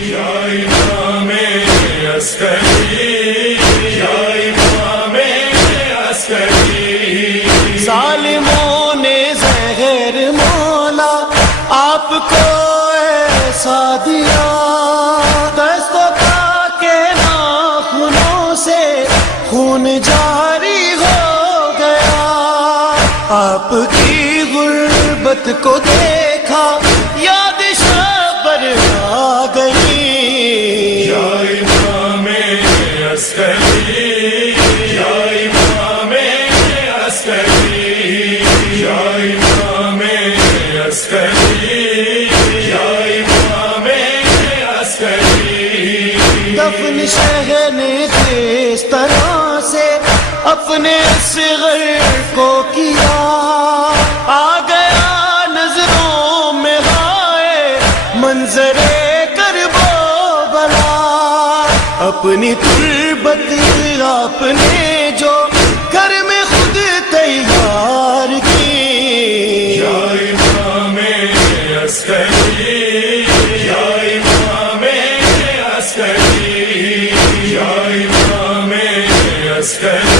یا امام عسکری، یا امام عسکری. ظالموں نے زہر مولا آپ کو ایسا دیا، دستوں کا کے ناخنوں سے خون جاری ہو گیا. آپ کی غربت کو دیکھا یاد شبر آ گئی. یا امام عسکری، یا امام عسکری، یا امام عسکری، یا امام عسکری. دفن شہر نے جس طرح سے اپنے اصغر کو کیا، آ گیا نظروں میں ہائے منظر کرب و بلا. اپنی تربت آپ نے جو گھر میں خود تیار کی. یا امام عسکری، یا امام عسکری، یا امام عسکری.